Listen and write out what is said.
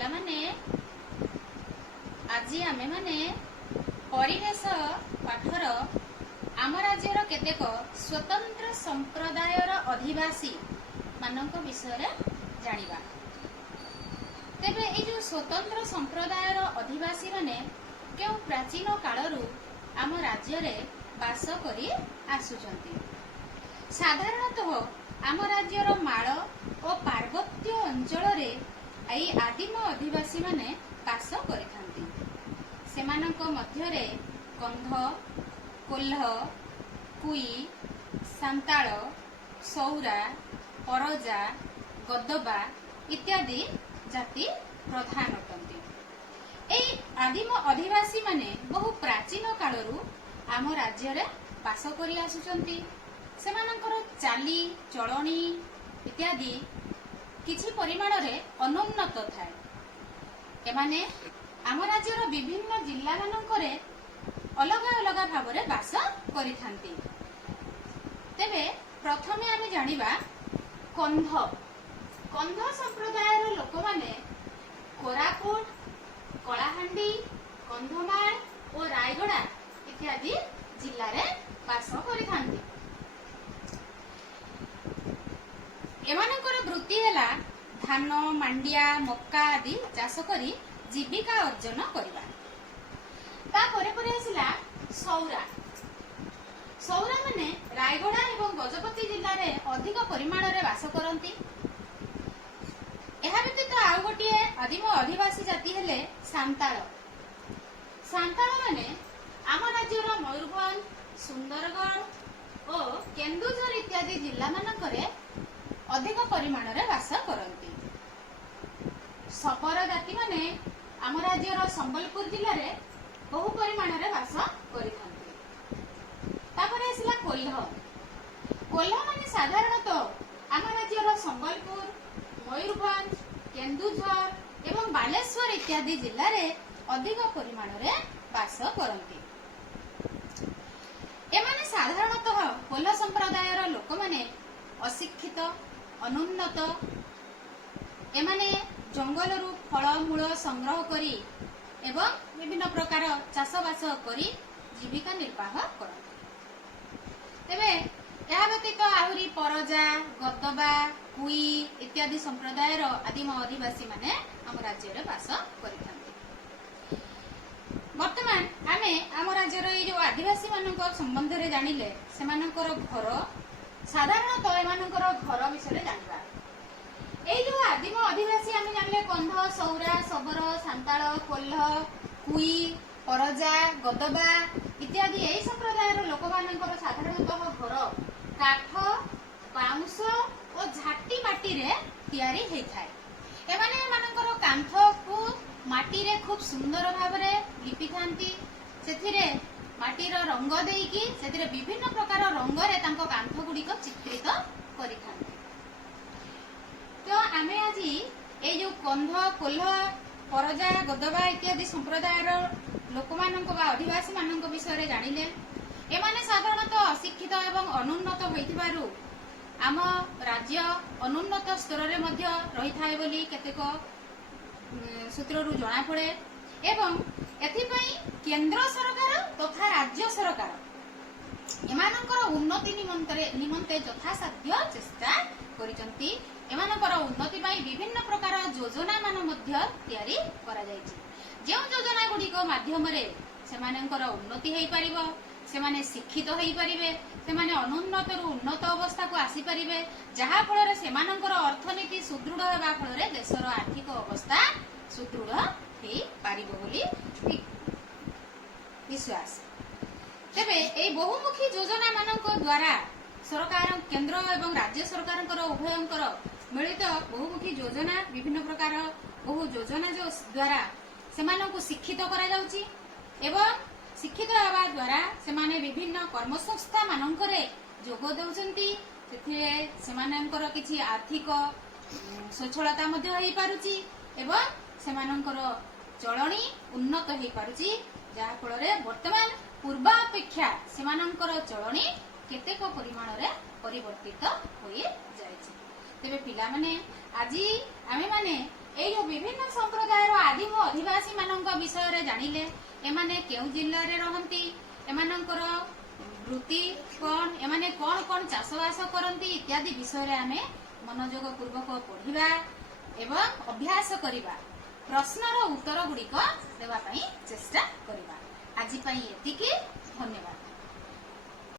पिला माने आज आमे माने परिवेश पाठर आम राज्यर केतेक स्वतंत्र संप्रदायर अधिवासी मानक विषय जानिबा। तेबे ए जो स्वतंत्र संप्रदायर अधिवासी माने केउ प्राचीन कालरू आम राज्य रे बास करी आसुचंती। साधारणतः आम राज्यर माळ और पार्वत्य अंचल रे आई आदिम अधिवासी माने बास करिथांती। सेमानक मध्यरे कंध, कोल्ह, कुई, सांताळ, सौरा, परजा, गदबा इत्यादि जाति प्रधान अटंती। एई आदिम अधिवासी माने बहु प्राचीन कालरू आम राज्य रे बास करी आसुचंती। सेमानकर चाली चलणी इत्यादि किछि परिमाण रे अनुन्नत थाए। एमाने आम राज्यर विभिन्न जिल्ला मानकरे अलग अलग भाव रे बास करिथांती। तेबे प्रथमे आमे जानिबा कंध। कंध संप्रदायर लोक माने कोरापुट, कलाहांडी, कंधमाल और रायगड़ा इत्यादि जिल्ला रे बास करिथांती। एमानकर वृत्ति हेला धान, मांडिया, मक्का आदि चाष करी जीविका अर्जन करबा। ता परे परे आसिला सौरा। सौरा माने रायगड़ा एवं गजपति जिल्ला रे अधिक परिमाण रे बास करंती। एहा व्यतीत आउ गोटिए आदिम अधिवासी जाति हेले सांताळ। सांताळ माने आम राज्यर मयूरभंज, सुंदरगढ़ और केन्दुझर इत्यादि जिल्ला मानकरे अधिक परिमाण रे बास करंती। सपर जाति माने आम राज्यर संबलपुर जिल्ला रे बहु परिमाण रे बास करिथांती। तापरे आसिला कोल्ह। कोल्ह माने साधारणतः आम राज्यर संबलपुर, मयूरभंज, केन्दुझर एवं बालेश्वर इत्यादि जिल्ला रे अधिक परिमाण रे बास करंती। एमाने साधारणतः कोल्ह संप्रदायर लोक माने अशिक्षित, अनुन्नत। एमाने जंगलरू फल मूल संग्रह करी एवं विभिन्न प्रकार चाषबास करी जीविका निर्वाह करते। तेबे यह व्यतीत आहुरी परजा, गदबा, कुई इत्यादि संप्रदायर आदिम अधिवासी माने आम राज्य रे बास करिथांती। वर्तमान आमे आम राज्यर ए जो आदिवासी मानक संबंध रे जानिले सेमानकर घर साधारणतः एमानकर घर विषय जानिबा। एई जो आदिम अधिवासी आमे जानिले कंध, सौरा, सबरा, सांताळ, कोल्ह, कुई, परजा, गदबा इत्यादि एई संप्रदायर लोक मानकर साधारणतः घर काठ, बाउंस और झाटी माटी रे तयारी हेई थाए। एमाने एमानकर कांथ को माटी रे खूब सुंदर भाव रे लिपि थांती। सेथिरे माटीर रंग देकी सेथिरे विभिन्न प्रकार रंग रे तांको कांथ गुड़िक चित्रित करिथांती। तो आमे आजी ए जो कंध, कोल्ह, परजा, गदबा इत्यादि संप्रदायर लोक मानक बा अधिवासी मानक विषय जानिले। एमाने साधारणतः अशिक्षित एवं अनुन्नत होइथिबारु आम राज्य अनुन्नत स्तर रे मध्य रही थाए बोली केतेक सूत्ररू जणा पड़े। एवं एथिपई केंद्र सरकार तथा राज्य सरकार एमानकर उन्नति निमंते यथासाध्य चेष्टा करिसंती। एमानकर उन्नति पई विभिन्न प्रकार योजना मान मध्य तयारी करा जायछि। जे योजना गुडी को माध्यम रे सेमानकर उन्नति हेई परिबो, सेमाने शिक्षित हेई परिबे, सेमाने अनुन्नत रु उन्नत अवस्था को आसी परिबे, जहा फल रे सेमानकर अर्थनीति सुदृढ़ हेबा फल रे देशर आर्थिक अवस्था सुदृढ़ हेई परिबो बोली विश्वास। तेबे ए बहुमुखी योजना मानक द्वारा सरकार केंद्र एवं राज्य सरकारंकर उभयंकर मिलित बहुमुखी योजना विभिन्न प्रकार बहु योजना जो द्वारा सेमानकु शिक्षित करा जाउची एवं शिक्षित हेबा द्वारा सेमाने विभिन्न कर्मसंस्था मानकरे जोग दउचंती। सेथिरे सेमानकर किछि आर्थिक सच्छलता मध्ये हेई पारुची एवं सेमानकर चलणी उन्नत हेई पारुची, जहा फल रे वर्तमान पूर्वापेक्षा सेमानकर चलणी केतेक परिमाण रे परिवर्तित होई जायछि। तेबे पिला माने आजी आमे माने ए जो विभिन्न संप्रदाय आदिम अधिवासी मानक विषय जानिले एमाने केउ जिल्ला रे रहंती एमानकर वृत्ति कौन एमाने कौन कौन चाषबास करती इत्यादि विषय रे आमे मनोयोग पूर्वक पढ़िबा एवं अभ्यास करिबा प्रश्नर उत्तर गुड़िक देवा पई चेष्टा करिबा। आज पई एतिकी धन्यवाद।